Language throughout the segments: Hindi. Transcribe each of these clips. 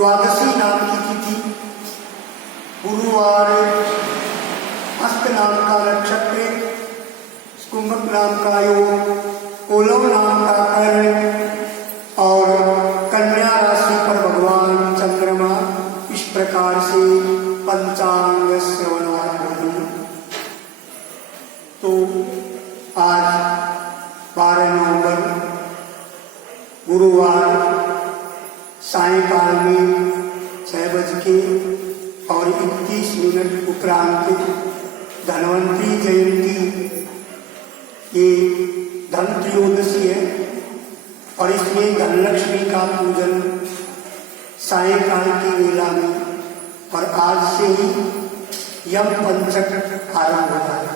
द्वादशी नाम की तिथि, गुरुवार, हस्त नाम का नक्षत्र, कुंभक नाम का योग, कोलव नाम का कर्ण और कन्या राशि पर भगवान चंद्रमा। इस प्रकार से पंचांग श्रवणारंभ। तो आज 12 नवंबर गुरुवार सायंकाल में 6:31 उपरांत धनवंतरी जयंती, ये धन त्रयोदशी है और इसमें धनलक्ष्मी का पूजन सायंकाल की वेला में और आज से ही यम पंचक आरंभ होता है।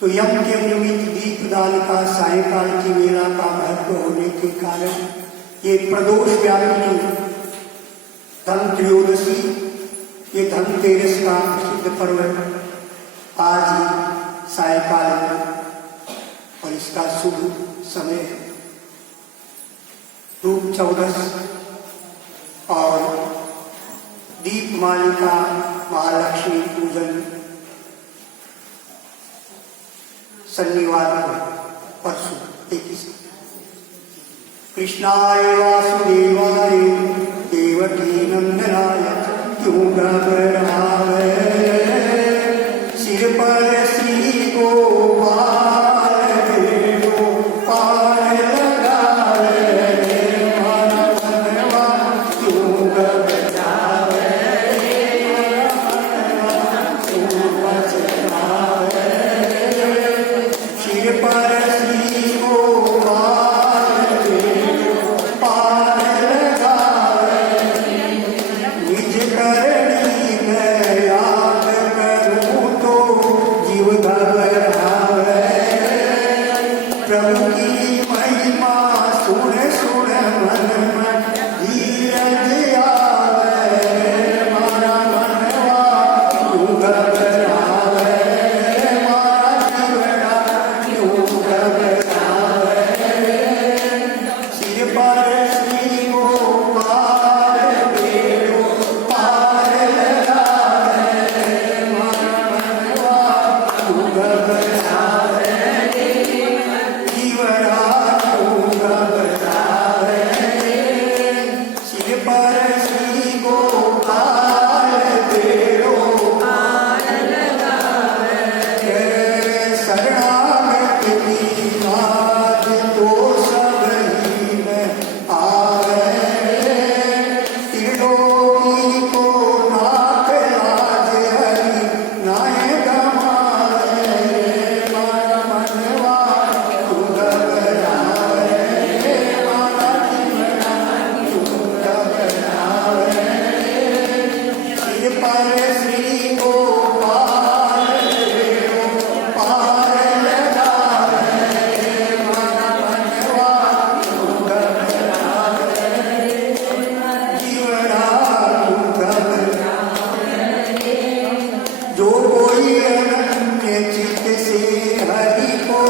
तो यम के निमित्त दीपदान का सायंकाल की वेला का महत्व होने के कारण ये प्रदोष व्यापिनी धन त्रयोदशी, ये धनतेरस का प्रसिद्ध पर्व आज ही सायंकाल में और इसका शुभ समय है। धूप 14 और दीपमालिका महालक्ष्मी पूजन शनिवार को परसों 21। कृष्णाय वासुदेवाय देवकी नंदनाय क्यों घबरावे, सिर पर श्री गोपाल गोपाल लगावे, मारा मनवा क्यों घबरावे, क्यों पछतावे, सिर पर श्री गोपाल गोपाल लगावे, निज करनी मैं याद करूं तो जीव घबरावे, प्रभु की महिमा सुन सुन मन में धीरज आवे, मारा मनवा क्यों घबरावे, मारा जीवड़ा क्यों घबरावे, सिर पर श्री गोपाल गोपाल लगावे, मारा मनवा क्यों घबरावे, जीवड़ा क्यों घबरावे, सिर पर श्री गोपाल गोपाल लगावे, शरणागत की बात तो सब ही में आवे, त्रिलोकी को नाथ लाज हरि नाय गमावे, मारा मनवा क्यों घबरावे, मारा जीवड़ा क्यों घबरावे, सिर पर श्री गोपाल गोपाल लगावे, मारा मनवा क्यों घबरावे, जीवड़ा क्यों घबरावे, जो कोई अनन्य चित्त से हरि को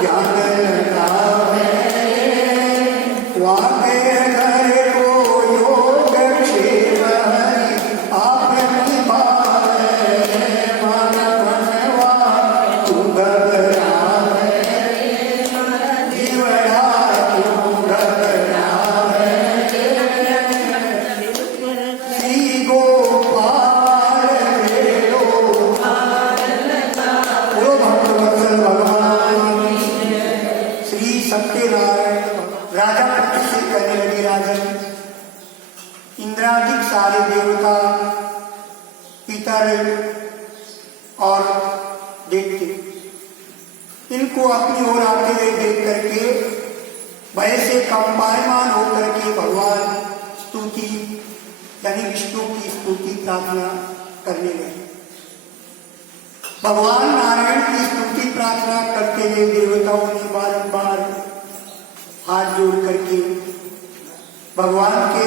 ध्यान लगावे, वाके घर को योग क्षेम हरि आप निभावे, मारा मनवा क्यों घबरावे, जीवड़ा क्यों घबरावे, श्री गोपाल बोलो भक्तवत्सल भगवान की। श्री सत्यनारायण राजा पति से कहने लगे, राजन, इंद्रादिक सारे देवता, पितर और देवते इनको अपनी ओर आते हुए देख करके भय से कंपायमान होकर के भगवान स्तुति यानी विष्णु की स्तुति प्रार्थना करने लगे। भगवान नारायण की स्तुति प्रार्थना करते हुए देवताओं ने बारंबार हाथ जोड़ करके भगवान के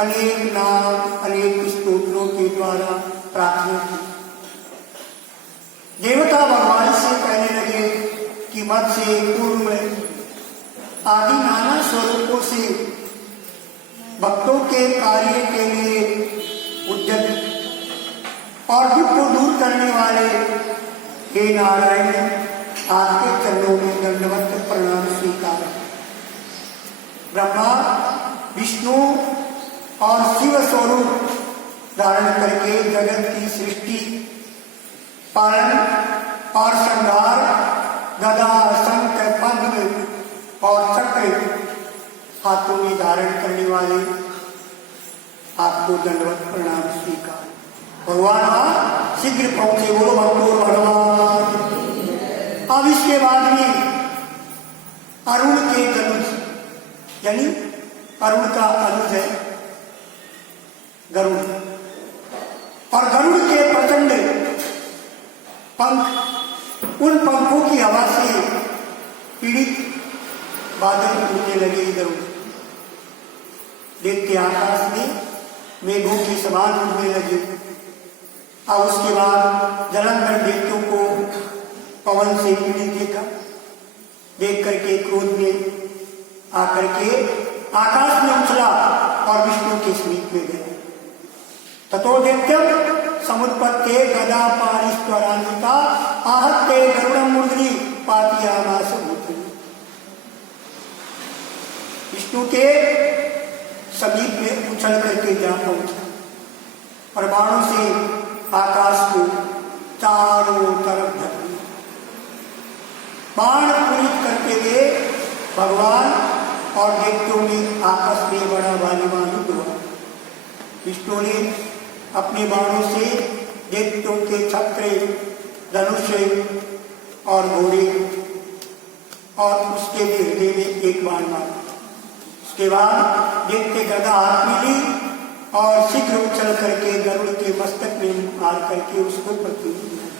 अनेक नाम अनेक स्तोत्रों के द्वारा प्रार्थना की। देवता भगवान से कहने लगे कि मत से पूर्व में आदि नाना स्वरूपों से भक्तों के कार्य के लिए उद्यत और दुख को दूर करने वाले हे नारायण, आपके चरणों में दंडवत प्रणाम स्वीकार। ब्रह्मा विष्णु और शिव स्वरूप धारण करके जगत की सृष्टि, पालन और संहार, गदा, शंख, पद्म और चक्र हाथों में धारण करने वाले आपको दंडवत प्रणाम स्वीकार। भगवान शीघ्र पहुंचे, बोलो भक्तों भगवान। अब इसके बाद में अरुण के अनुज, यानी अरुण का अनुज है गरुड़, और गरुड़ के प्रचंड पंख, उन पंखों की हवा से पीड़ित बादल उड़ने लगे इधर उधर, देखते आकाश में मेघों के समान उड़ने लगे। और उसके बाद जलंधर दैत्यों को पवन से पीड़ित देखा, देख करके क्रोध में आकर के आकाश में उछला और विष्णु के समीप में गया। ततो दैत्यम समुत्पत्ते गदा पारिस्वरान्विता आहत्ते गरुड़ं मूर्धनि पातियामास भूतनि। विष्णु के समीप में उछल करके जा पहुंचा और बाणों से आकाश को चारों तरफ ढक दिया। बाण पूरित करते हुए भगवान और दैत्यों में आपस में बड़ा वालीमान हुआ। विष्णु ने अपने बाणों से दैत्यों के छत्र, धनुष और घोड़े और उसके भी हृदय में एक बाण मारा। उसके बाद दैत्य गदा हाथ में ली और शीघ्र उछल करके गरुड़ के मस्तक में मार करके उसको पृथ्वी में गिराया।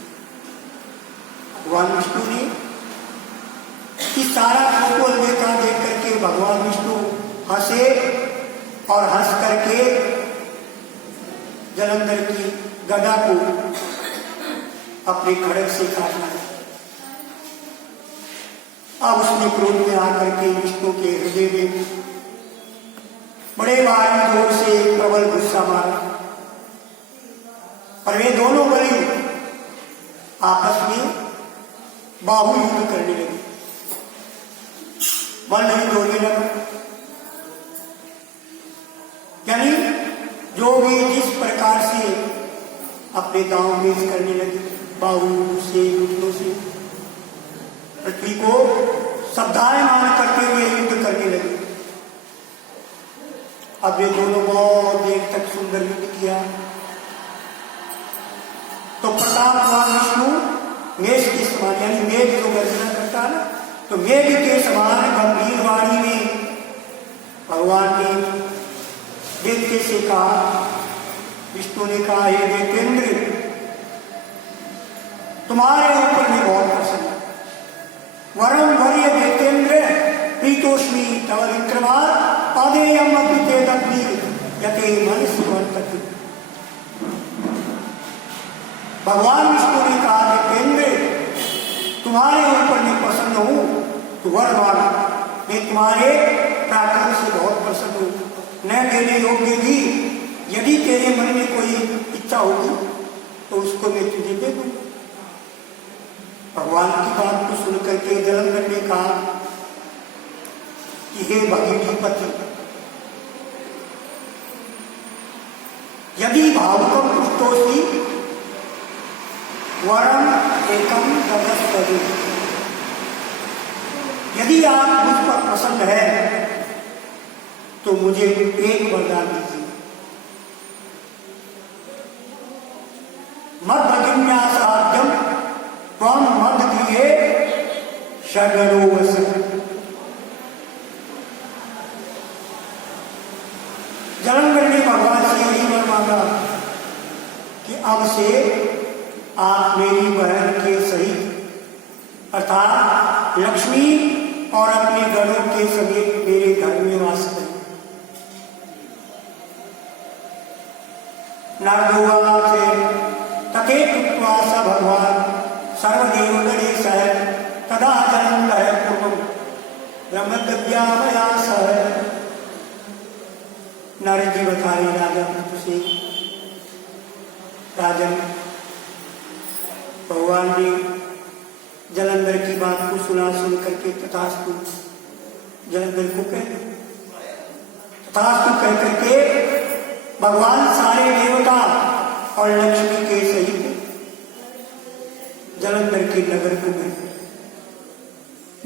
भगवान विष्णु ने इस सारा खगोल देखा, देख करके भगवान विष्णु हंसे और हंस करके जलंधर की गदा को अपने खड़ग से काटना। अब उसने क्रोध में आकर के विष्णु के हृदय में बड़े भारी जोर से प्रबल गुस्सा मारा और वे दोनों बलि आपस में बाहु युद्ध करने लगे, बल युद्ध होने लगा। यानी जो भी जिस प्रकार से अपने दांव पेश करने लगे, बाहु से, घुटनों से पृथ्वी को शब्दायमान करते हुए युद्ध करने लगे। अब ये दोनों बहुत देर तक सुंदर युद्ध किया तो प्रतापवान विष्णु मेष के समान, यानी मेघ जो गर्जना करता है ना, तो मेघ के समान गंभीर वाणी में भगवान ने दैत्य से कहा। विष्णु ने कहा, हे दैत्येंद्र, तुम्हारे ऊपर मैं बहुत प्रसन्न, वरम वर्य दैत्येंद्र प्रीतोष्मी तव विक्रमात् अधेयम अपि ते दग्नि यते मनसि वर्तते। भगवान विष्णु ने कहा, दैत्येंद्र, तुम्हारे ऊपर मैं प्रसन्न हूं, तो वर मांग, मैं तुम्हारे पराक्रम से बहुत प्रसन्न हूं। न देने योग्य भी यदि तेरे मन में कोई इच्छा होगी तो उसको मैं तुझे दे दूं। भगवान की बात को सुनकर के जलंधर ने कहा कि हे भगीपति, यदि भावुकम पुष्टोसी वरम एकम ददस्तु। यदि आप मुझ पर प्रसन्न है तो मुझे एक वरदान दीजिए। मद भगिन्यासाध्यम त्वं मद दिए षड्गणोवस। जलंधर ने भगवान से यही वर मांगा कि अब से आप मेरी बहन के सहित अर्थात लक्ष्मी और अपने गणों के समेत मेरे घर में वास करें। नारदोवाच तथे कृत्वा स भगवान सर्वदेव गणेशः तदा जलंधरः पूर्वं ब्रह्मगद्या मया सह। नारद जी बता रहे राजा पृथु से, राजन भगवान ने जलंधर की बात को सुन करके तथास्तु जलंधर को तथास्तु कह करके भगवान सारे देवता और लक्ष्मी के सहित जलंधर के नगर को गए।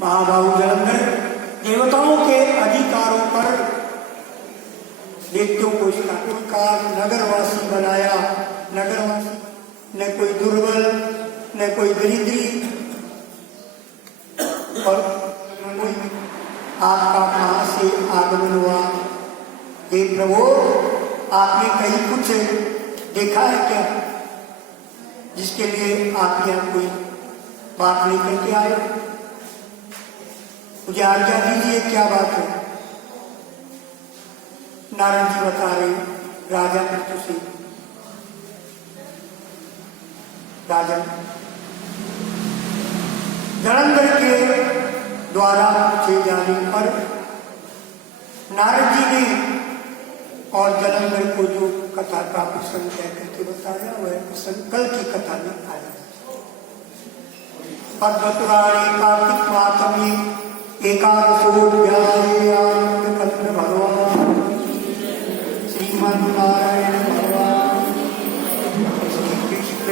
महाबाहु जलंधर देवताओं के अधिकारों पर दैत्यों को इसका नगरवासी बनाया। नगरवासी न कोई दुर्बल न कोई दरिद्री और कोई आपका कहां से आगमन हुआ? हे प्रभु, आपने कहीं कुछ देखा है क्या जिसके लिए आप यहाँ कोई बात नहीं करके आए? मुझे आज्ञा दीजिए, क्या बात है? नारद जी बता रहे राजा पृथु से, राजन जलंधर के द्वारा पूछे जाने पर नारद जी ने और जलंधर को जो कथा का प्रसंग कह करके बताया, वह प्रसंग कल की कथा में आया। पद्मपुराणे कार्तिक मास में एकादशोऽध्याये आनंद भगवान श्रीमन्नारायण भगवान श्री कृष्ण